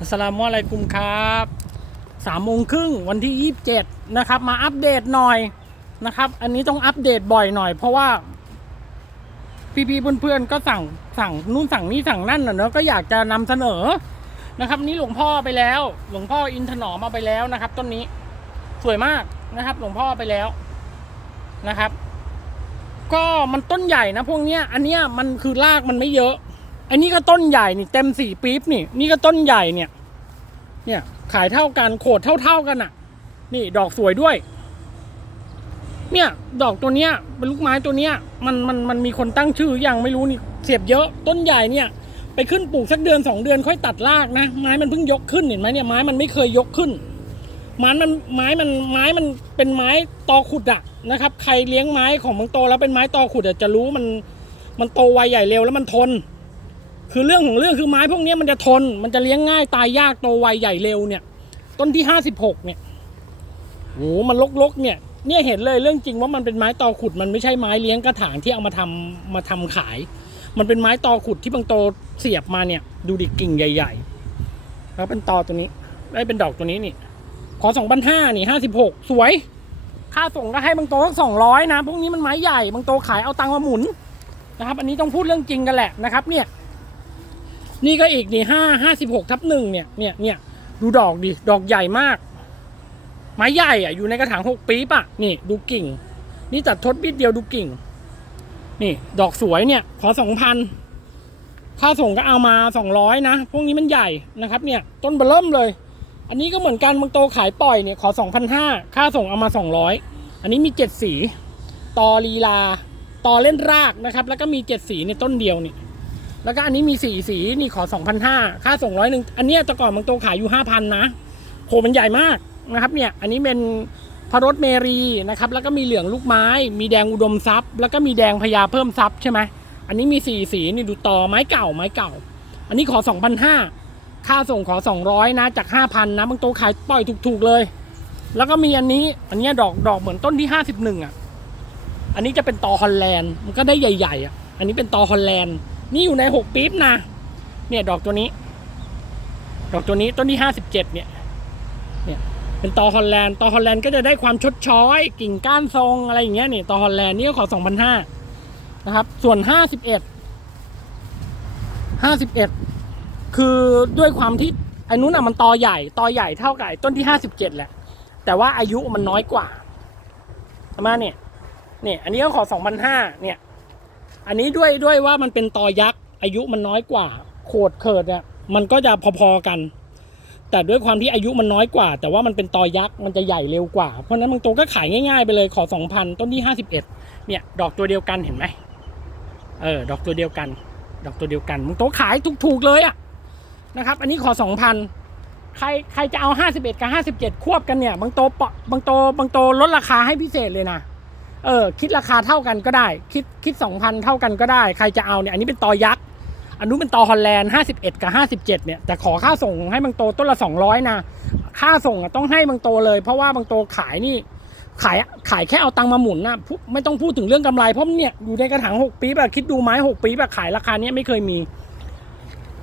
อัสลามุอะลัยกุมครับสามโมงครึ่งวันที่ยี่สิบเจ็ดนะครับ มาอัปเดตหน่อยนะครับ อันนี้ต้องอัปเดตบ่อยหน่อย เพราะว่า พี่ๆเพื่อนๆก็สั่งสั่งนู่นสั่งนี่สั่งนั่นน่ะเนอะก็อยากจะนำเสนอนะครับ นี่หลวงพ่อไปแล้ว หลวงพ่ออินทนอมมาไปแล้วนะครับ ต้นนี้สวยมากนะครับ หลวงพ่อไปแล้วนะครับ ก็มันต้นใหญ่นะพวกเนี้ย อันเนี้ยมันคือรากมันไม่เยอะ อันนี้ก็ต้นใหญ่นี่เต็มสี่ปี๊บนี่ นี่ก็ต้นใหญ่เนี่ย เนี่ยขายเท่ากันโขดเท่าๆกันอะ นี่ดอกสวยด้วย เนี่ย ดอกตัวเนี้ยเป็นลูกไม้ตัวเนี้ย มันมันมันมีคนตั้งชื่อยังไม่รู้นี่เสียบเยอะต้นใหญ่เนี่ย ไปขึ้นปลูกสักเดือนสองเดือนค่อยตัดรากนะไม้มันเพิ่งยกขึ้นเห็นไหมเนี่ยไม้มันไม่เคยยกขึ้นไม้มันไม้มันไม้มันเป็นไม้ตอขุดอะนะครับ ใครเลี้ยงไม้ของมังโตแล้วเป็นไม้ตอขุดอะจะรู้มันมันโตไวใหญ่เร็วแล้วมันทน คือเรื่องของเรื่องคือไม้พวกนี้มันจะทน มันจะเลี้ยงง่ายตายยากโตไวใหญ่เร็วเนี่ย ต้นที่ห้าสิบหกเนี่ยโหมันลกๆเนี่ย เนี่ยเห็นเลยเรื่องจริงว่ามันเป็นไม้ตอขุด มันไม่ใช่ไม้เลี้ยงกระถางที่เอามาทำมาทำขาย มันเป็นไม้ตอขุดที่บางโตเสียบมาเนี่ย ดูดิกิ่งใหญ่ ๆ แล้วเป็นตอตัวนี้ได้เป็นดอกตัวนี้นี่ ขอสองพันห้านี่ห้าสิบหกสวย ค่าส่งก็ให้บางโตสักสองร้อยนะ พวกนี้มันไม้ใหญ่บางโตขายเอาตังค์มาหมุนนะครับ อันนี้ต้องพูดเรื่องจริงกันแหละนะครับเนี่ย นี่ก็อีกนี่ห้าห้าสิบหกทับหนึ่งเนี่ยเนี่ยเนี่ยดูดอกดิดอกใหญ่มาก ไม้ใหญ่อะอยู่ในกระถางหกปี๊บอะนี่ดูกิ่ง นี่ตัดทดบิดเดียวดูกิ่ง นี่ดอกสวยเนี่ย ขอสองพันค่าส่งก็เอามาสองร้อยนะ พวกนี้มันใหญ่นะครับ เนี่ยต้นเบอร์เริ่มเลย อันนี้ก็เหมือนกันบางโตขายปล่อยเนี่ยขอสองพันห้าค่าส่งเอามาสองร้อยอันนี้มีเจ็ดสีตอลีลาตอเล่นรากนะครับ แล้วก็มีเจ็ดสีในต้นเดียวนี่ แล้วก็อันนี้มีสี่สีนี่ขอสองพันห้าค่าส่งร้อยหนึ่งอันนี้แต่ก่อนบางโตขายอยู่ห้าพันนะโหมันใหญ่มากนะครับเนี่ยอันนี้เป็นพระรสเมรีนะครับแล้วก็มีเหลืองลูกไม้ มีแดงอุดมทรัพย์ แล้วก็มีแดงพญาเพิ่มทรัพย์ใช่ไหมอันนี้มีสี่สีนี่ดูตอไม้เก่าไม้เก่า อันนี้ขอสองพันห้าค่าส่งขอสองร้อยนะจากห้าพันนะบางโตขายปล่อยถูกๆเลย แล้วก็มีอันนี้อันนี้ดอกดอกเหมือนต้นที่ห้าสิบหนึ่งอะอันนี้จะเป็นตอฮอลแลนด์มันก็ได้ใหญ่ๆอะอันนี้เป็นตอฮอลแลนด์ นี่อยู่ในหกปี๊บนะ เนี่ยดอกตัวนี้ ดอกตัวนี้ต้นที่ห้าสิบเจ็ดเนี่ย เนี่ย เป็นตอฮอลแลนด์ ตอฮอลแลนด์ก็จะได้ความชดช้อย กิ่งก้านทรงอะไรอย่างเงี้ยนี่ตอฮอลแลนด์นี่ก็ขอสองพันห้านะครับ ส่วนห้าสิบเอ็ด ห้าสิบเอ็ด คือด้วยความที่อันนู้นอะมันตอใหญ่ ตอใหญ่เท่ากับต้นที่ห้าสิบเจ็ดแหละ แต่ว่าอายุมันน้อยกว่าใช่ไหมเนี่ยเนี่ย อันนี้ก็ขอสองพันห้าเนี่ย อันนี้ด้วยด้วยว่ามันเป็นตอยักษ์อายุมันน้อยกว่า โขดเขิดเนี่ยมันก็จะพอๆกัน แต่ด้วยความที่อายุมันน้อยกว่า แต่ว่ามันเป็นตอยักษ์มันจะใหญ่เร็วกว่าเพราะฉะนั้นบางตัวก็ขายง่ายๆไปเลยขอสองพันต้นที่ห้าสิบเอ็ดเนี่ยดอกตัวเดียวกันเห็นไหมเออดอกตัวเดียวกัน ดอกตัวเดียวกันบางตัวขายถูกๆเลยอะนะครับ อันนี้ขอสองพันใครใครจะเอาห้าสิบเอ็ดกับห้าสิบเจ็ดควบกันเนี่ยบางโตวปะบางโตวบางโตวลดราคาให้พิเศษเลยนะ เออคิดราคาเท่ากันก็ได้ คิดคิดสองพันเท่ากันก็ได้ ใครจะเอาเนี่ยอันนี้เป็นตอยักษ์อันนู้นเป็นตอฮอลแลนด์ห้าสิบเอ็ดกับห้าสิบเจ็ดเนี่ยแต่ขอค่าส่งให้บางโตต้นละสองร้อยนะ ค่าส่งอะต้องให้บางโตเลย เพราะว่าบางโตขายนี่ ขายขายแค่เอาตังค์มาหมุนนะไม่ต้องพูดถึงเรื่องกำไรเพราะเนี่ยอยู่ในกระถางหกปีแบบคิดดูไม้หกปีแบบขายราคาเนี้ยไม่เคยมี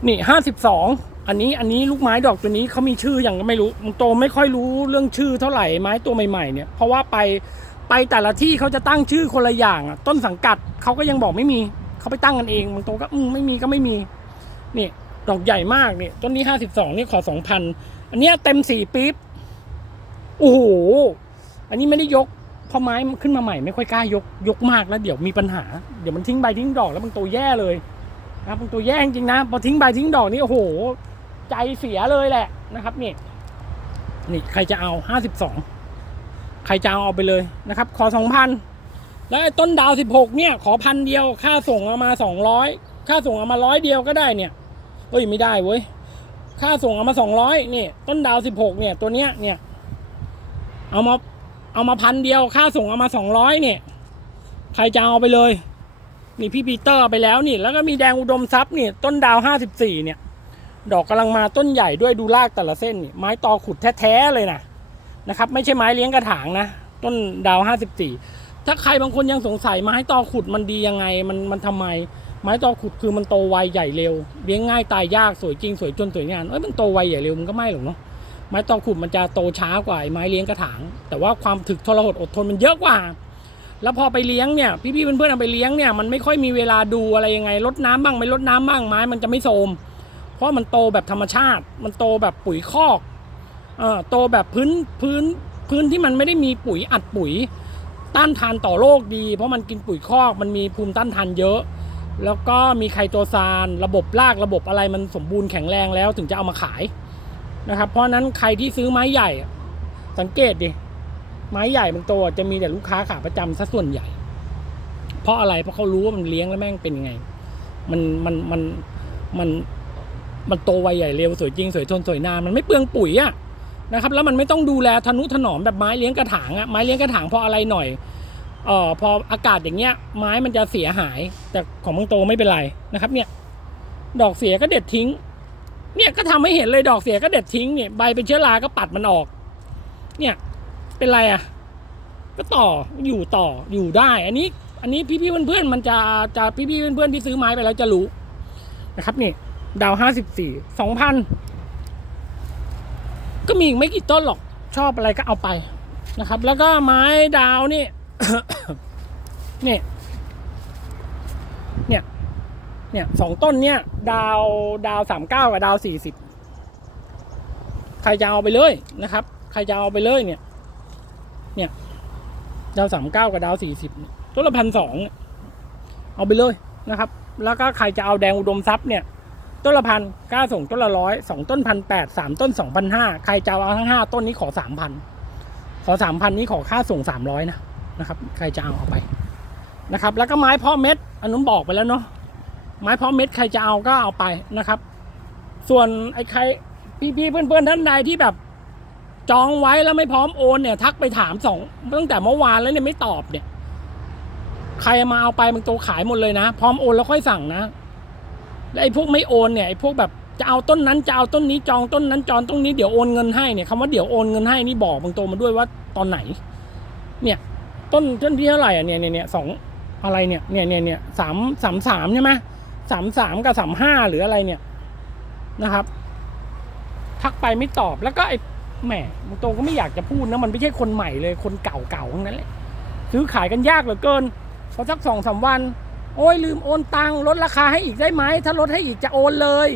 นี่ห้าสิบสองอันนี้อันนี้ลูกไม้ดอกตัวนี้เขามีชื่ออย่างก็ไม่รู้บางโตไม่ค่อยรู้เรื่องชื่อเท่าไหร่ไม้ตัวใหม่ๆเนี่ยเพราะว่าไป ไปแต่ละที่เขาจะตั้งชื่อคนละอย่างต้นสังกัดเขาก็ยังบอกไม่มีเขาไปตั้งกันเองบางตัวก็อืมไม่มีก็ไม่มีนี่ดอกใหญ่มากนี่ต้นนี้ห้าสิบสองนี่ขอสองพันอันเนี้ยเต็มสี่ปี๊บโอ้โหอันนี้ไม่ได้ยกเพราะไม้ขึ้นมาใหม่ไม่ค่อยกล้ายกยกมากแล้วเดี๋ยวมีปัญหาเดี๋ยวมันทิ้งใบทิ้งดอกแล้วบางตัวแย่เลยนะครับบางตัวแย่จริงนะพอทิ้งใบทิ้งดอกนี่โอ้โห ใจเสียเลยแหละนะครับนี่นี่ใครจะเอาห้าสิบสอง ใครจะเอาเอาไปเลยนะครับ ขอสองพันแล้วไอ้ต้นดาวสิบหกเนี่ย ขอพันเดียว ค่าส่งเอามาสองร้อยค่าส่งเอามาร้อยเดียวก็ได้เนี่ยเฮ้ยไม่ได้เว้ยค่าส่งเอามาสองร้อยนี่ ต้นดาวสิบหกเนี่ยตัวเนี้ยเนี่ยเอามาเอามาพันเดียว ค่าส่งเอามาสองร้อยเนี่ย ใครจะเอาไปเลยนี่พี่ปีเตอร์ไปแล้วนี่ แล้วก็มีแดงอุดมทรัพย์นี่ต้นดาวห้าสิบสี่เนี่ย ดอกกำลังมาต้นใหญ่ด้วยดูรากแต่ละเส้นนี่ไม้ตอขุดแท้ๆเลยนะ นะครับ ไม่ใช่ไม้เลี้ยงกระถางนะ ต้นดาวห้าสิบสี่ถ้าใครบางคนยังสงสัยไม้ตอขุดมันดียังไงมันมันทำไม ไม้ตอขุดคือมันโตไวใหญ่เร็ว เลี้ยงง่ายตายยากสวยจริงสวยจนสวยงามเอ้ยมันโตไวใหญ่เร็วมันก็ไม่หรอกเนาะไม้ตอขุดมันจะโตช้ากว่าไม้เลี้ยงกระถาง แต่ว่าความถึกทรหดอดทนมันเยอะกว่า แล้วพอไปเลี้ยงเนี่ยพี่ๆเพื่อนๆเอาไปเลี้ยงเนี่ยมันไม่ค่อยมีเวลาดูอะไรยังไงลดน้ำบ้างไม่ลดน้ำบ้างไม้มันจะไม่โทมเพราะมันโตแบบธรรมชาติ มันโตแบบปุ๋ยคอก โตแบบพื้นพื้นพื้นที่มันไม่ได้มีปุ๋ยอัดปุ๋ย ต้านทานต่อโรคดี เพราะมันกินปุ๋ยคอกมันมีภูมิต้านทานเยอะ แล้วก็มีไคโตซานระบบรากระบบอะไรมันสมบูรณ์แข็งแรงแล้วถึงจะเอามาขายนะครับเพราะนั้นใครที่ซื้อไม้ใหญ่สังเกตดิไม้ใหญ่บางตัวจะมีแต่ลูกค้าขาประจำซะส่วนใหญ่ เพราะอะไรเพราะเขารู้ว่ามันเลี้ยงแล้วแม่งเป็นยังไง มันมันมันมันมันโตไวใหญ่เร็วสวยจริงสวยทนสวยนานมันไม่เปลืองปุ๋ยอะ นะครับแล้วมันไม่ต้องดูแลทนุถนอมแบบไม้เลี้ยงกระถางอะไม้เลี้ยงกระถางพราะอะไรหน่อยเอ่อพออากาศอย่างเงี้ยไม้มันจะเสียหาย แต่ของบางโตไม่เป็นไรนะครับเนี่ยดอกเสียก็เด็ดทิ้ง เนี่ยก็ทำให้เห็นเลยดอกเสียก็เด็ดทิ้งเนี่ยใบเป็นเชื้อราก็ปัดมันออก เนี่ยเป็นไรอะก็ต่ออยู่ต่ออยู่ได้ อันนี้อันนี้พี่ๆเพื่อนๆมันจะจะพี่ๆเพื่อนๆที่ซื้อไม้ไปแล้วจะรู้นะครับนี่ดาวห้าสิบสี่สองพัน ก็มีอีกไม่กี่ต้นหรอกชอบอะไรก็เอาไปนะครับ แล้วก็ไม้ดาวนี่ เนี่ยเนี่ยเนี่ยสองต้นเนี่ย ดาวดาวสามเก้ากับดาวสี่สิบใครจะเอาไปเลยนะครับ ใครจะเอาไปเลยเนี่ย เนี่ยดาวสามเก้ากับดาวสี่สิบต้นละพันสองเอาไปเลยนะครับ แล้วก็ใครจะเอาแดงอุดมทรัพย์เนี่ย ต้นละพันกล้าส่งต้นละร้อยสองต้นพันแปดสามต้นสองพันห้าใครจะเอาทั้งห้าต้นนี้ขอสามพันขอสามพันนี้ขอค่าส่งสามร้อยนะนะครับใครจะเอาเอาไปนะครับ แล้วก็ไม้เพาะเม็ดอันนู้นบอกไปแล้วเนาะไม้เพาะเม็ดใครจะเอาก็เอาไปนะครับ ส่วนไอ้ใครพี่ๆเพื่อนๆท่านใดที่แบบจองไว้แล้วไม่พร้อมโอนเนี่ยทักไปถามสองตั้งแต่เมื่อวานแล้วเนี่ยไม่ตอบเนี่ย ใครมาเอาไปมันโตขายหมดเลยนะ พร้อมโอนแล้วค่อยสั่งนะ แล้วไอ้พวกไม่โอนเนี่ยไอ้พวกแบบจะเอาต้นนั้นจะเอาต้นนี้จองต้นนั้นจองต้นนี้เดี๋ยวโอนเงินให้เนี่ยคำว่าเดี๋ยวโอนเงินให้นี่บอกบางโตมาด้วยว่าตอนไหน เนี่ยต้นต้นที่เท่าไหร่อะเนี่ยเนี่ยเนี่ยสองอะไรเนี่ยเนี่ยเนี่ยเนี่ยสามสามสามใช่ไหมสามสามกับสามห้าหรืออะไรเนี่ยนะครับ ทักไปไม่ตอบแล้วก็ไอ้แหมบางโตก็ไม่อยากจะพูดนะมันไม่ใช่คนใหม่เลยคนเก่าๆทั้งนั้นแหละซื้อขายกันยากเหลือเกินพอสักสองสามวัน โอ้ยลืมโอนตังค์ลดราคาให้อีกได้ไหมถ้าลดให้อีกจะโอนเลย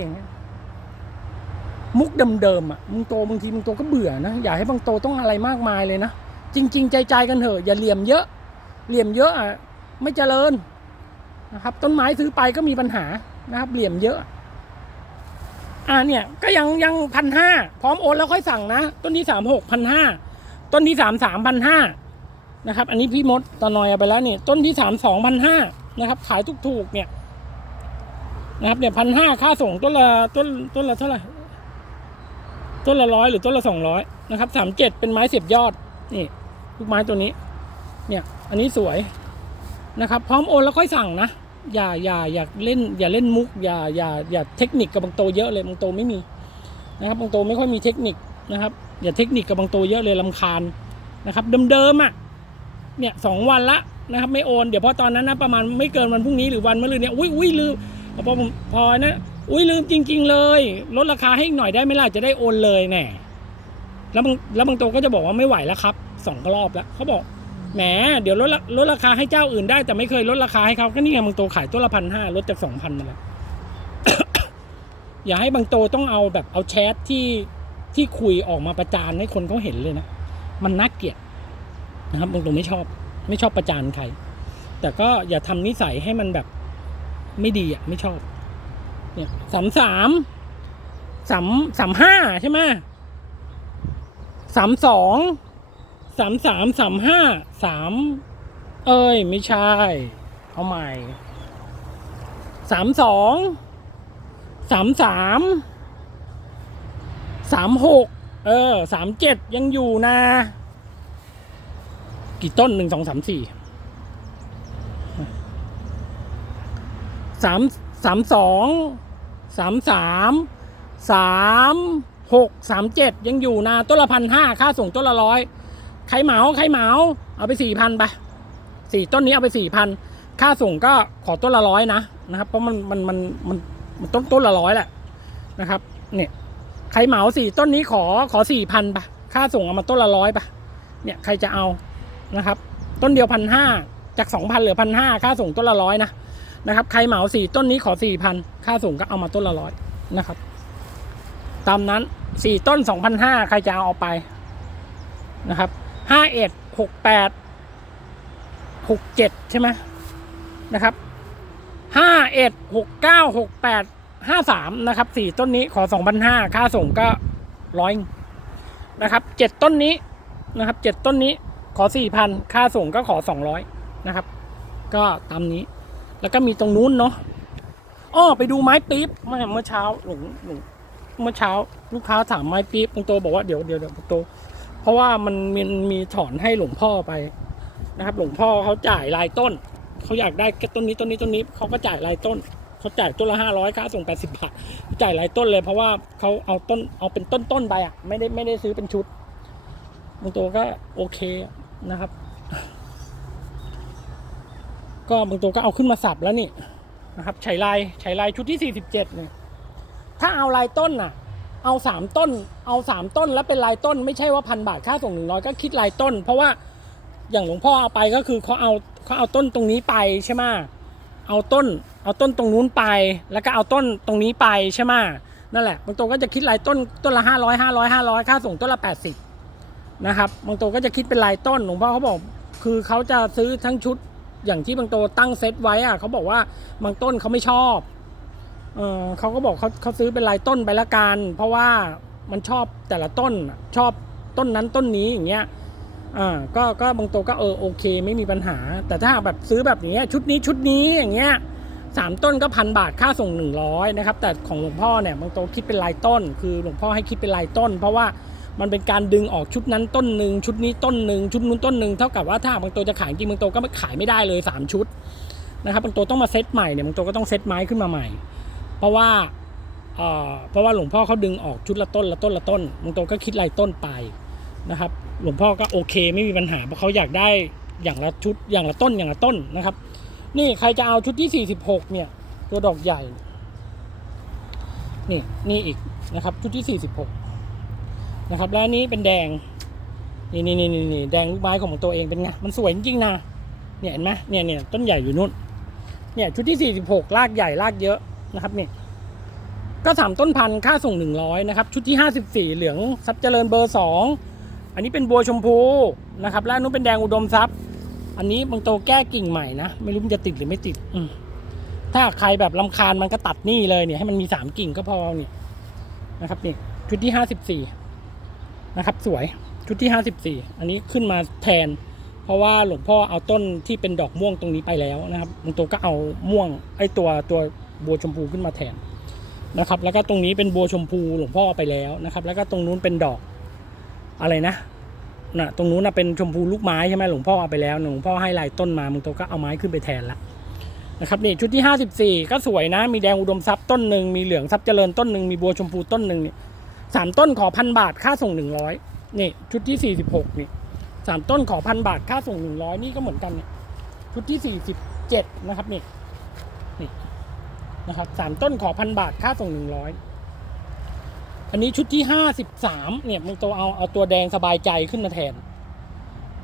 มุกเดิมๆอะมึงโตบางทีมึงโตก็เบื่อนะอย่าให้บางโตต้องอะไรมากมายเลยนะจริง ๆ ใจๆกันเถอะอย่าเหลี่ยมเยอะ เหลี่ยมเยอะอะไม่เจริญนะครับ ต้นไม้ซื้อไปก็มีปัญหานะครับ เหลี่ยมเยอะอ่าเนี่ยก็ยังยังพันห้าพร้อมโอนแล้วค่อยสั่งนะ ต้นที่สามหกพันห้าต้นที่สามสามพันห้านะครับ อันนี้พี่มดตอนนอยเอาไปแล้วนี่ ต้นที่สามสองพันห้า นะครับ ขายถูกๆเนี่ยนะครับเนี่ยพันห้าค่าส่งต้นละต้นต้นละเท่าไหร่ต้นละร้อยหรือต้นละสองร้อยนะครับสามเจ็ดเป็นไม้เสียบยอดนี่ลูกไม้ตัวนี้ เนี่ย อันนี้สวยนะครับ พร้อมโอนแล้วค่อยสั่งนะอย่าอย่าอย่าเล่น อย่าเล่นมุก อย่าอย่าอย่าเทคนิคกับบางโตเยอะเลยบางโตไม่มีนะครับบางโตไม่ค่อยมีเทคนิคนะครับ อย่าเทคนิคกับบางโตเยอะเลยลำคาญนะครับ เดิมๆอะเนี่ยสองวันละ นะครับไม่โอนเดี๋ยวพอตอนนั้นนะประมาณไม่เกินวันพรุ่งนี้หรือวันมะรืนเนี่ยอุ้ยอุ้ยลืมพอผมพอนะอุ้ยลืมจริง ๆ เลยลดราคาให้อีกหน่อยได้ไหมล่ะจะได้โอนเลยแน่แล้วบางแล้วบางโตก็จะบอกว่าไม่ไหวแล้วครับสองรอบแล้วเขาบอกแหมเดี๋ยวลดลดราคาให้เจ้าอื่นได้แต่ไม่เคยลดราคาให้เขาก็นี่ไงบางโตขายตัวละพันห้าลดจากสองพันมาแล้วอย่าให้บางโตต้องเอาแบบเอาแชทที่ที่คุยออกมาประจานให้คนเขาเห็นเลยนะ มันน่าเกลียดนะครับบางโตไม่ชอบ ไม่ชอบประจานใคร แต่ก็อย่าทำนิสัยให้มันแบบไม่ดีอะไม่ชอบ เนี่ยสามสามสามสามห้าใช่ไหมสามสองสามสามสามห้าสามเอ้ย ไม่ใช่ เอาใหม่สามสองสามสามสามหกเออสามเจ็ดยังอยู่นะ กี่ต้นหนึ่งสองสามสี่สามสามสองสามสามสามหกสามเจ็ดยังอยู่นะต้นละพันห้าค่าส่งต้นละร้อยใครเหมาใครเหมาเอาไปสี่พันไปสี่ต้นนี้เอาไปสี่พันค่าส่งก็ขอต้นละร้อยนะนะครับ เพราะมันมันมันมันมันต้นต้นละร้อยแหละนะครับ เนี่ยใครเหมาสี่ต้นนี้ขอขอสี่พันไปค่าส่งเอามาต้นละร้อยไปเนี่ยใครจะเอา นะครับ ต้นเดียวพันห้าจากสองพันเหลือพันห้าค่าส่งต้นละร้อยนะนะครับ ใครเหมาสี่ต้นนี้ขอสี่พันค่าส่งก็เอามาต้นละร้อยนะครับ ตามนั้นสี่ต้นสองพันห้าใครจะเอาเอาไปนะครับห้าเอ็ดหกแปดหกเจ็ดใช่ไหมนะครับห้าเอ็ดหกเก้าหกแปดห้าสามนะครับสี่ต้นนี้ขอสองพันห้าค่าส่งก็ร้อยนะครับเจ็ดต้นนี้นะครับเจ็ดต้นนี้ ขอสี่พันค่าส่งก็ขอสองร้อยนะครับ ก็ตามนี้ แล้วก็มีตรงนู้นเนาะอ้อไปดูไม้ปี๊บเมื่อเมื่อเช้าหลงหลงเมื่อเช้าลูกค้าถามไม้ปี๊บลุงโตบอกว่าเดี๋ยวเดี๋ยวเดี๋ยวลุงโต เพราะว่ามันมีมีถอนให้หลวงพ่อไปนะครับ หลวงพ่อเขาจ่ายรายต้นเขาอยากได้แค่ต้นนี้ต้นนี้ต้นนี้เขาก็จ่ายรายต้นเขาจ่ายต้นละห้าร้อยค่าส่งแปดสิบบาทจ่ายรายต้นเลยเพราะว่าเขาเอาต้นเอาเป็นต้นต้นไปอะไม่ได้ไม่ได้ซื้อเป็นชุดลุงโตก็โอเค นะครับ ก็บางตัวก็เอาขึ้นมาสับแล้วนี่นะครับฉายลายฉายลายชุดที่สี่สิบเจ็ดเนี่ยถ้าเอาลายต้นน่ะ เอาสามต้น เอาสามต้นแล้วเป็นลายต้น ไม่ใช่ว่าพันบาทค่าส่งหนึ่งร้อยก็คิดลายต้น เพราะว่าอย่างหลวงพ่อเอาไปก็คือเขาเอาเขาเอาต้นตรงนี้ไปใช่ไหมเอาต้น เอาต้นตรงนู้นไป แล้วก็เอาต้นตรงนี้ไปใช่ไหมนั่นแหละบางตัวก็จะคิดลายต้นต้นละห้าร้อยห้าร้อยห้าร้อยค่าส่งต้นละแปดสิบ นะครับบางตัวก็จะคิดเป็นลายต้นหลวงพ่อเขาบอก คือเขาจะซื้อทั้งชุดอย่างที่บางตัวตั้งเซตไว้อะเขาบอกว่าบางต้นเขาไม่ชอบเออเขาก็บอกเขาเขาซื้อเป็นรายต้นไปละกันเพราะว่ามันชอบแต่ละต้นชอบต้นนั้นต้นนี้อย่างเงี้ยอ่าก็ก็บางตัวก็เออโอเค ไม่มีปัญหา แต่ถ้าแบบซื้อแบบนี้ชุดนี้ชุดนี้อย่างเงี้ยสามต้นก็พันบาทค่าส่งหนึ่งร้อยนะครับแต่ของหลวงพ่อเนี่ยบางตัวคิดเป็นรายต้น คือหลวงพ่อให้คิดเป็นรายต้น เพราะว่า มันเป็นการดึงออกชุดนั้นต้นหนึ่งชุดนี้ต้นหนึ่งชุดนู้นต้นหนึ่งเท่ากับว่าถ้าบางตัวจะขายจริงบางตัวก็ขายไม่ได้เลยสามชุดนะครับบางตัวต้องมาเซตใหม่เนี่ยบางตัวก็ต้องเซตไม้ขึ้นมาใหม่ เพราะว่าเอ่อเพราะว่าหลวงพ่อเขาดึงออกชุดละต้นละต้นละต้นบางตัวก็คิดรายต้นไปนะครับ หลวงพ่อก็โอเคไม่มีปัญหาเพราะเขาอยากได้อย่างละชุดอย่างละต้นอย่างละต้นนะครับ นี่ใครจะเอาชุดที่ 46 เนี่ยตัวดอกใหญ่ นี่นี่อีกนะครับชุดที่ 46 นะครับแล้วนนี้เป็นแดงนี่นี่นี่นี่นี่แดงลูกไม้ของตัวเองเป็นไงมันสวยจริงๆนะเนี่ยเห็นไหมเนี่ยเนี่ยต้นใหญ่อยู่นู่นเนี่ยชุดที่ 46ลากใหญ่ลากเยอะนะครับเนี่ยก็สามต้นพันค่าส่ง 100นะครับชุดที่ 54 เหลืองทรัพย์เจริญเบอร์ 2 อันนี้เป็นบัวชมพูนะครับและอันนู้นเป็นแดงอุดมทรัพย์ อันนี้บางโตแก้กิ่งใหม่นะไม่รู้มันจะติดหรือไม่ติดอืถ้าใครแบบลำคาญมันก็ตัดนี่เลยเนี่ยให้มันมี 3 กิ่งก็พอเนี่ยนะครับนี่ชุดที่ 54 นะครับ สวยชุดที่ 54 อันนี้ขึ้นมาแทน เพราะว่าหลวงพ่อเอาต้นที่เป็นดอกม่วงตรงนี้ไปแล้วนะครับบางตัวก็เอาม่วงไอ้ตัวตัวบัวชมพูขึ้นมาแทนนะครับ แล้วก็ตรงนี้เป็นบัวชมพูหลวงพ่อไปแล้วนะครับ แล้วก็ตรงนู้นเป็นดอกอะไรนะน่ะตรงนู้นน่ะเป็นชมพูลูกไม้ใช่ไหมหลวงพ่อเอาไปแล้วหลวงพ่อให้ลายต้นมาบางตัวก็เอาไม้ขึ้นไปแทนละนะครับนี่ชุดที่ 54 ก็สวยนะ มีแดงอุดมทรัพย์ต้นหนึ่งมีเหลืองทรัพย์เจริญต้นหนึ่งมีบัวชมพูต้นหนึ่งเนี่ย สามต้นขอพันบาทค่าส่ง100นี่ชุดที่46นี่สามต้นขอพันบาทค่าส่งหนึ่งร้อยนี่ก็เหมือนกันเนี่ยชุดที่สี่สิบเจ็ดนะครับนี่นี่นะครับสามต้นขอพันบาทค่าส่งหนึ่งร้อยอันนี้ชุดที่ห้าสิบสามเนี่ยมึงตัวเอาเอาตัวแดงสบายใจขึ้นมาแทน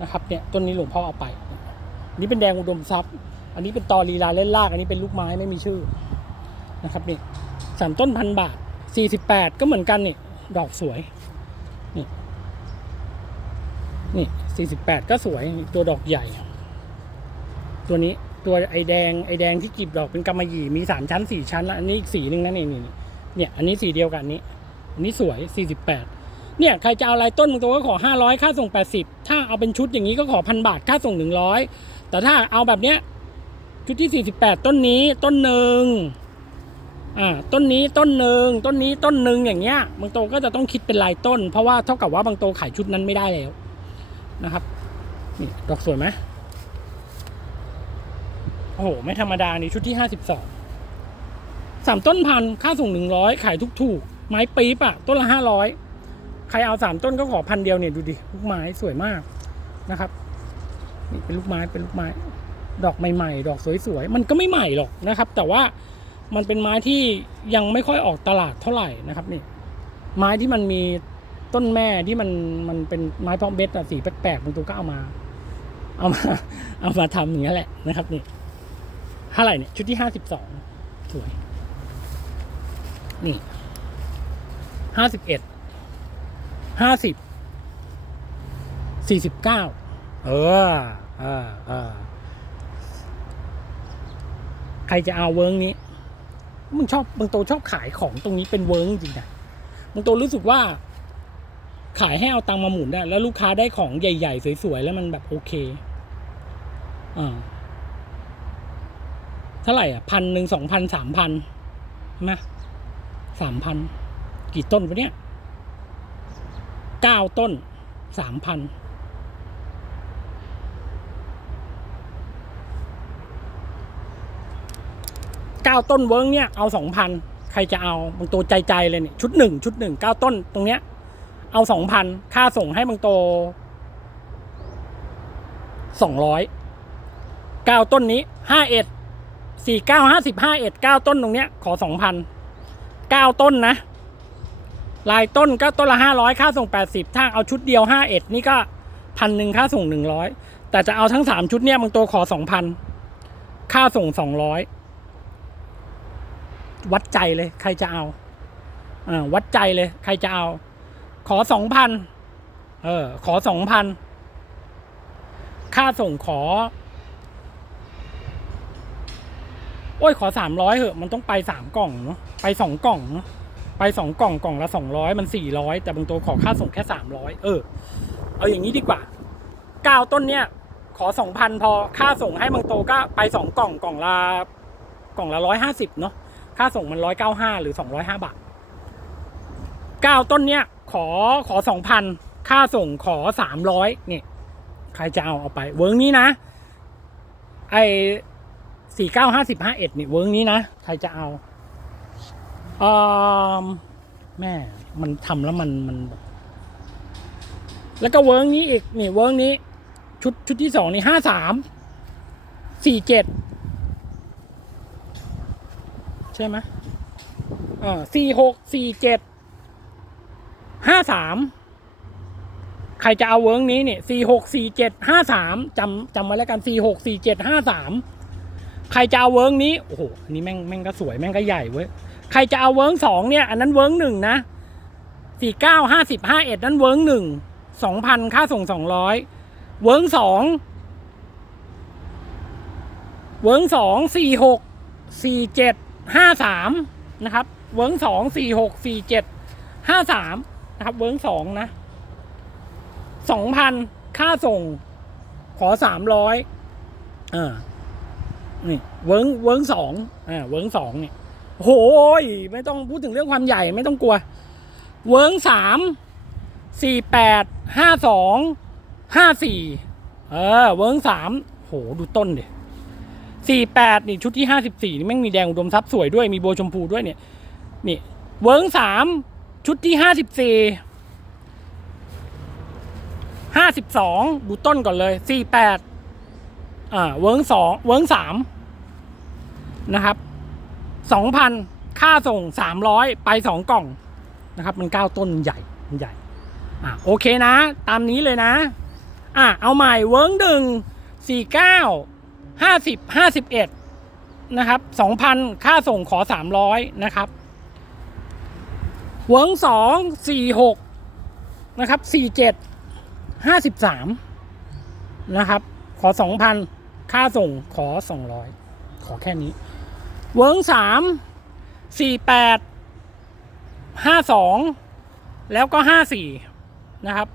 นะครับเนี่ยต้นนี้หลวงพ่อเอาไปนนี้เป็นแดงอุดมทรัพย์ อันนี้เป็นตอลีลาเล่นลาก อันนี้เป็นลูกไม้ไม่มีชื่อนะครับนี่สามต้นพันบาทสี่สิบแปดก็เหมือนกันนี่ ดอกสวย นี่ นี่ 48 ก็สวย ตัวดอกใหญ่ ตัวนี้ ตัวไอแดง ไอแดงที่กลีบดอกเป็นกำมะหยี่ มี 3 ชั้น 4 ชั้นแล้วอันนี้อีกสีหนึ่งนะนี่นี่ เนี่ย อันนี้สีเดียวกันนนี้ อันนี้สวย 48 เนี่ย ใครจะเอาลายต้นบางตัวก็ขอ 500 ค่าส่ง 80 ถ้าเอาเป็นชุดอย่างนี้ก็ขอพันบาท ค่าส่ง 100 แต่ถ้าเอาแบบเนี้ย ชุดที่ 48 ต้นนี้ ต้นหนึ่ง อ่าต้นนี้ต้นหนึ่งต้นนี้ต้นหนึ่งอย่างเงี้ยบางโตก็จะต้องคิดเป็นลายต้น เพราะว่าเท่ากับว่าบางโตขายชุดนั้นไม่ได้แล้วนะครับนี่ดอกสวยไหมโอ้โหไม่ธรรมดานี่ชุดที่ห้าสิบสองสามต้นพันค่าส่งหนึ่งร้อยขายทุกถูกไม้ปี๊บอะต้นละห้าร้อยใครเอาสามต้นก็ขอพันเดียวเนี่ยดูดิลูกไม้สวยมากนะครับนี่เป็นลูกไม้เป็นลูกไม้ ดอกใหม่ๆ ดอกสวยๆ มันก็ไม่ใหม่หรอกนะครับ แต่ว่า มันเป็นไม้ที่ยังไม่ค่อยออกตลาดเท่าไหร่นะครับนี่ไม้ที่มันมีต้นแม่ที่มันมันเป็นไม้เพาะเม็ดอะสีแปลกๆบางตัวก็เอามา เอามาเอามาทำอย่างนี้ยแหละนะครับนี่เท่าไหร่เนี่ยชุดที่ห้าสิบสองสวย นี่ห้าสิบเอ็ดห้าสิบสี่สิบเก้าเออเออเออใครจะเอาเวิร์กนี้ มึงชอบบางโตชอบขายของตรงนี้เป็นเวิร์กจริงๆนะบางโตรู้สึกว่า ขายให้เอาตังมาหมุนได้ แล้วลูกค้าได้ของใหญ่ ๆ สวยๆแล้วมันแบบโอเคอ่าเท่าไหร่อะพันหนึ่งสองพันสามพันนะสามพันกี่ต้นวะเนี่ยเก้าต้นสามพัน เก้าต้นเวิร์กเนี่ยเอาสองพันใครจะเอาบางตัวใจใจเลยเนี่ยชุดหนึ่งชุดหนึ่งเก้าต้นตรงเนี้ย เอาสองพันค่าส่งให้บางโตสองร้อยเก้าต้นนี้ห้าเอ็ดสี่เก้าห้าสิบห้าเอ็ดเก้าต้นตรงเนี้ยขอสองพันเก้าต้นนะลายต้นก็ต้นละห้าร้อยค่าส่งแปดสิบถ้าเอาชุดเดียวห้าเอ็ดนี่ก็พันหนึ่งค่าส่งหนึ่งร้อยแต่จะเอาทั้งสามชุดเนี้ยบางตัวขอสองพันค่าส่งสองร้อย วัดใจเลยใครจะเอาอ่าวัดใจเลย ใครจะเอา ขอสองพันเออ ขอสองพันค่าส่งขอ โอ้ยขอสามร้อยเหอะ มันต้องไปสามกล่องเนาะไปสองกล่องเนาะไปสองกล่องกล่องละสองร้อยมันสี่ร้อยแต่บางตัวขอค่าส่งแค่สามร้อยเออ เอาอย่างนี้ดีกว่าก้าต้นเนี้ยขอสองพันพอค่าส่งให้บางตัวก็ไปสองกล่องกล่องละกล่องละร้อยห้าสิบเนาะ ค่าส่งมันร้อยเก้าห้าหรือสองร้อยห้าบาทเก้าต้นเนี้ยขอขอสองพันค่าส่งขอสามร้อยนี่ใครจะเอาเอาไป เวิร์กนี้นะ ไอสี่เก้าห้าสิบห้าเอ็ดนี่เวิร์กนี้นะ ใครจะเอาเออแม่มันทำแล้วมันมันแล้วก็เวิร์กนี้อีกนี่เวิร์กนี้ ชุดชุดที่สองนี่ห้าสามสี่เจ็ด ใช่ไหมอ่าสี่หกสี่เจ็ดห้าสามใครจะเอาเวิร์กนี้เนี่ยสี่หกสี่เจ็ดห้าสามจำจำไว้แล้วกันสี่หกสี่เจ็ดห้าสามใครจะเอาเวิร์กนี้โอ้โหอันนี้แม่งแม่งก็สวยแม่งก็ใหญ่เว้ยใครจะเอาเวิร์กสองเนี่ย อันนั้นเวิร์กหนึ่งนะสี่เก้าห้าสิบห้าเอ็ดนั้นเวิร์กหนึ่งสองพันค่าส่งสองร้อยเวิร์กสองเวิร์กสองสี่หกสี่เจ็ด ห้าสามนะครับ เวิร์กสองสี่หกสี่เจ็ดห้าสามนะครับ เวิร์กสองนะสองพันค่าส่ง ขอสามร้อยอ่านี่เวิร์กเวิร์กสองอ่าเวิร์กสองเนี่ยโหยไม่ต้องพูดถึงเรื่องความใหญ่ไม่ต้องกลัว เวิร์กสามสี่แปดห้าสองห้าสี่เออ เวิร์กสามโหดูต้นเดิ สี่แปดนี่ชุดที่ห้าสิบสี่นี่แม่งมีแดงอุดมทรัพย์สวยด้วยมีโบชมพูด้วยเนี่ยนี่เวิร์กสามชุดที่ห้าสิบสี่ห้าสิบสองดูต้นก่อนเลยสี่แปดอ่าเวิร์กสองเวิร์กสามนะครับสองพันค่าส่งสามร้อยไปสองกล่องนะครับ มันเก้าต้นใหญ่มันใหญ่อ่าโอเคนะ ตามนี้เลยนะ อ่าเอาใหม่เวิร์กหนึ่งสี่เก้า ห้าสิบห้าสิบเอ็ดนะครับสองพันค่าส่งขอสามร้อยนะครับเวิร์งสองสี่หกนะครับสี่เจ็ดห้าสิบสามนะครับ ขอสองพันค่าส่งขอสองร้อยขอแค่นี้ เวิร์งสามสี่แปดห้าสองแล้วก็ห้าสี่นะครับ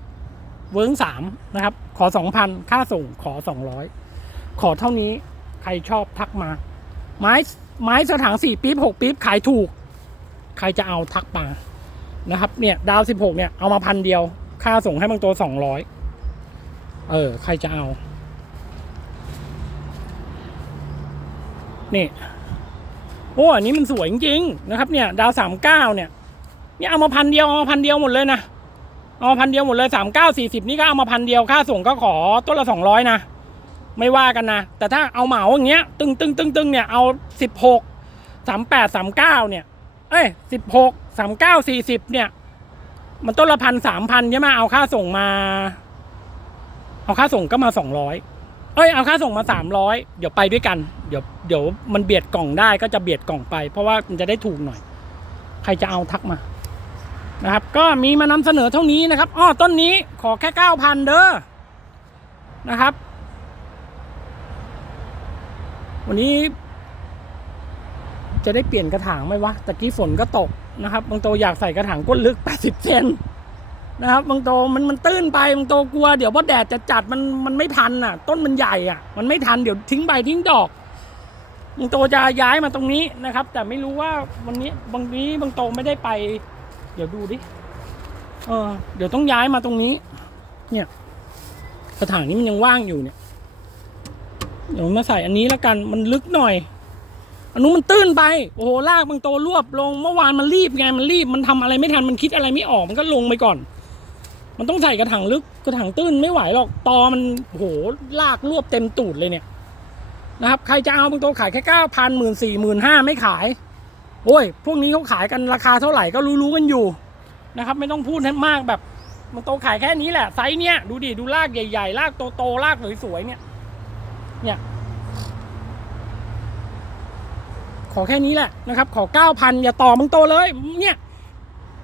เวิร์งสามนะครับ ขอสองพันค่าส่งขอสองร้อย ขอเท่านี้ใครชอบทักมา ไม้ไม้สถางสี่ปี๊บหกปี๊บขายถูก ใครจะเอาทักมานะครับ เนี่ยดาวสิบหกเนี่ยเอามาพันเดียว ค่าส่งให้บางตัวสองร้อยเออ ใครจะเอา นี่ โอ้อันนี้มันสวยจริงๆนะครับ เนี่ย ดาวสามเก้าเนี่ย เนี่ยเอามาพันเดียวเอามาพันเดียวหมดเลยนะ เอามาพันเดียวหมดเลยสามเก้าสี่สิบนี่ก็เอามาพันเดียวค่าส่งก็ขอต้นละสองร้อยนะ ไม่ว่ากันนะ แต่ถ้าเอาเหมาอย่างเงี้ย ตึงตึงตึงตึงเนี่ยเอาสิบหกสามแปดสามเก้าเนี่ย เอ้ยสิบหกสามเก้าสี่สิบเนี่ย มันต้นละพันสามพันใช่ไหมเอาค่าส่งมา เอาค่าส่งก็มาสองร้อยเอ้ยเอาค่าส่งมาสามร้อยเดี๋ยวไปด้วยกัน เดี๋ยวเดี๋ยวมันเบียดกล่องได้ก็จะเบียดกล่องไป เพราะว่ามันจะได้ถูกหน่อย ใครจะเอาทักมานะครับ ก็มีมานำเสนอเท่านี้นะครับอ้อต้นนี้ขอแค่เก้าพันเด้อนะครับ วันนี้ จะได้เปลี่ยนกระถางไหมวะตะกี้ฝนก็ตกนะครับบางโตอยากใส่กระถางก้นลึก 80 เซนนะครับบางโตมันมันตื้นไปบางโตกลัวเดี๋ยวพอแดดจะจัดมันมันไม่ทันอะ ต้นมันใหญ่อะ มันไม่ทันเดี๋ยวทิ้งใบทิ้งดอกบางโตจะย้ายมาตรงนี้นะครับ แต่ไม่รู้ว่าวันนี้บางนี้บางโตไม่ได้ไป เดี๋ยวดูดิเออเดี๋ยวต้องย้ายมาตรงนี้ เนี่ยกระถางนี้มันยังว่างอยู่เนี่ย เดี๋ยวมาใส่อันนี้แล้วกันมันลึกหน่อย อันนู้นมันตื้นไป โอ้โหลากบางโตรวบลงเมื่อวานมันรีบไงมันรีบมันทำอะไรไม่ทันมันคิดอะไรไม่ออกมันก็ลงไปก่อน มันต้องใส่กระถางลึกกระถางตื้นไม่ไหวหรอกตอมันโอ้โหลากรวบเต็มตูดเลยเนี่ยนะครับใครจะเอาบางโตขายแค่เก้าพันหมื่นสี่หมื่นห้าไม่ขายโอ้ย พวกนี้เขาขายกันราคาเท่าไหร่ก็รู้ๆกันอยู่นะครับ ไม่ต้องพูดให้มากแบบ มันโตขายแค่นี้แหละไซส์เนี้ยดูดิดูลากใหญ่ ๆ ลากโตๆลากสวยๆเนี่ย เนี่ย ขอแค่นี้แหละนะครับ ขอเก้าพันอย่าต่อมึงโตเลย เนี่ย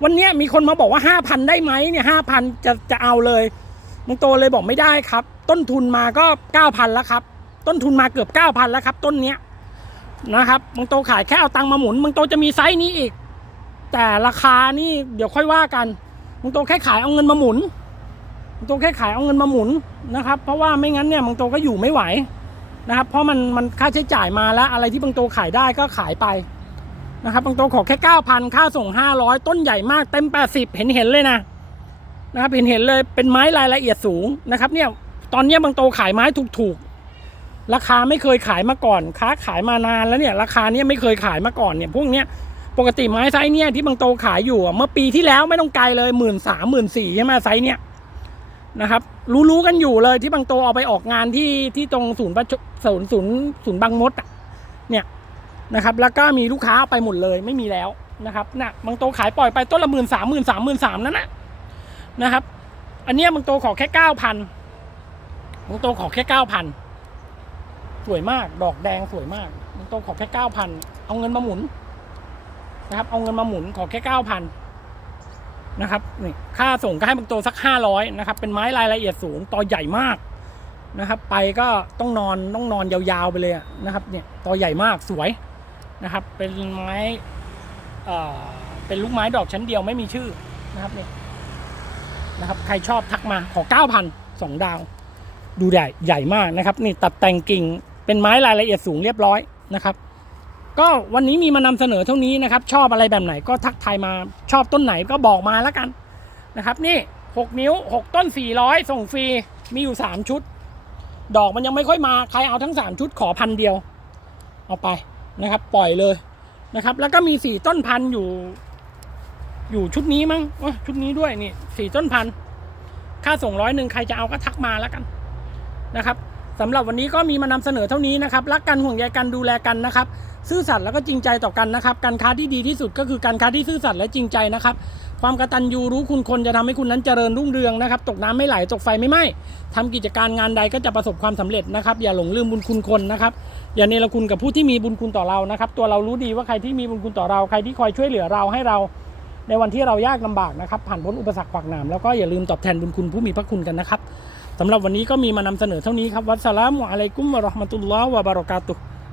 วันเนี้ยมีคนมาบอกว่าห้าพันได้ไหมเนี่ยห้าพันจะจะเอาเลยมึงโตเลยบอกไม่ได้ครับ ต้นทุนมาก็เก้าพันแล้วครับ ต้นทุนมาเกือบเก้าพันแล้วครับ ต้นเนี้ยนะครับมึงโตขายแค่เอาตังค์มาหมุนมึงโตจะมีไซส์นี้อีก แต่ราคานี่เดี๋ยวค่อยว่ากันมึงโตแค่ขายเอาเงินมาหมุนมึงโตแค่ขายเอาเงินมาหมุนนะครับ เพราะว่าไม่งั้นเนี่ยมึงโตก็อยู่ไม่ไหว นะครับ เพราะมันมันค่าใช้จ่ายมาแล้วอะไรที่บางโตขายได้ก็ขายไปนะครับบางโตขอแค่เก้าพันค่าส่งห้าร้อยต้นใหญ่มากเต็มแปดสิบเห็นเห็นเลยนะนะครับเห็นเห็นเลยเป็นไม้รายละเอียดสูงนะครับเนี่ยตอนนี้บางโตขายไม้ถูกถูกๆ ราคาไม่เคยขายมาก่อน ค้าขายมานานแล้วเนี่ยราคาเนี้ยไม่เคยขายมาก่อนเนี่ยพวกเนี้ยปกติไม้ไซส์เนี้ยที่บางโตขายอยู่เมื่อปีที่แล้วไม่ต้องไกลเลยหมื่นสามหมื่นสี่ใช่ไหมไซส์เนี้ย นะครับ รู้ๆกันอยู่เลยที่บางโตเอาไปออกงานที่ที่ตรงศูนย์ประศูนย์ศูนย์ศูนย์บางมดเนี่ยนะครับ แล้วก็มีลูกค้าเอาไปหมดเลยไม่มีแล้วนะครับน่ะบางโตขายปล่อยไปต้นละหมื่นสามหมื่นสามหมื่นสามนั่นนะนะครับ อันเนี้ยบางโตขอแค่เก้าพันบางโตขอแค่เก้าพันสวยมาก ดอกแดงสวยมากบางโตขอแค่เก้าพันเอาเงินมาหมุนนะครับ เอาเงินมาหมุนขอแค่เก้าพัน นะครับนี่ค่าส่งก็ให้บางตัวสักห้าร้อยนะครับเป็นไม้รายละเอียดสูงตอใหญ่มากนะครับ ไปก็ต้องนอนต้องนอนยาวๆไปเลยนะครับเนี่ยตอใหญ่มากสวยนะครับ เป็นไม้เอ่อเป็นลูกไม้ดอกชั้นเดียวไม่มีชื่อนะครับเนี่ยนะครับใครชอบทักมาขอเก้าพันสองดาว ดูใหญ่ใหญ่มากนะครับ นี่ตัดแต่งกิ่งเป็นไม้รายละเอียดสูงเรียบร้อยนะครับ ก็วันนี้มีมานำเสนอเท่านี้นะครับ ชอบอะไรแบบไหนก็ทักทายมาชอบต้นไหนก็บอกมาแล้วกันนะครับ นี่ 6 นิ้ว 6 ต้น 400 ส่งฟรีมีอยู่ 3 ชุด ดอกมันยังไม่ค่อยมาใครเอาทั้ง 3 ชุดขอพันเดียว เอาไปนะครับ ปล่อยเลยนะครับ แล้วก็มี 4 ต้นพันอยู่ อยู่ชุดนี้มั้งชุดนี้ด้วยนี่สี่ต้นพันค่าส่งร้อยหนึ่งใครจะเอาก็ทักมาแล้วกันนะครับสำหรับวันนี้ก็มีมานำเสนอเท่านี้นะครับ รักกันห่วงใยกันดูแลกันนะครับ ซื่อสัตย์แล้วก็จริงใจต่อกันนะครับ การค้าที่ดีที่สุดก็คือการค้าที่ซื่อสัตย์และจริงใจนะครับ ความกตัญญูรู้คุณคนจะทำให้คุณนั้นเจริญรุ่งเรืองนะครับ ตกน้ำไม่ไหลตกไฟไม่ไหม้ทำกิจการงานใดก็จะประสบความสำเร็จนะครับ อย่าหลงลืมบุญคุณคนนะครับ อย่าเนรคุณกับผู้ที่มีบุญคุณต่อเรานะครับ ตัวเรารู้ดีว่าใครที่มีบุญคุณต่อเรา ใครที่คอยช่วยเหลือเราให้เรา ในวันที่เรายากลำบากนะครับผ่านพ้นอุปสรรคขวากหนามแล้วก็อย่าลืมตอบแทนบุญคุณผู้มีพระคุณกันนะครับสำหรับวันนี้ก็มีมานำเสนอเท่านี้ครับวัสสลามุอะลัยกุมวะราะห์มะตุลลอฮ์วะบารอกาตุฮ์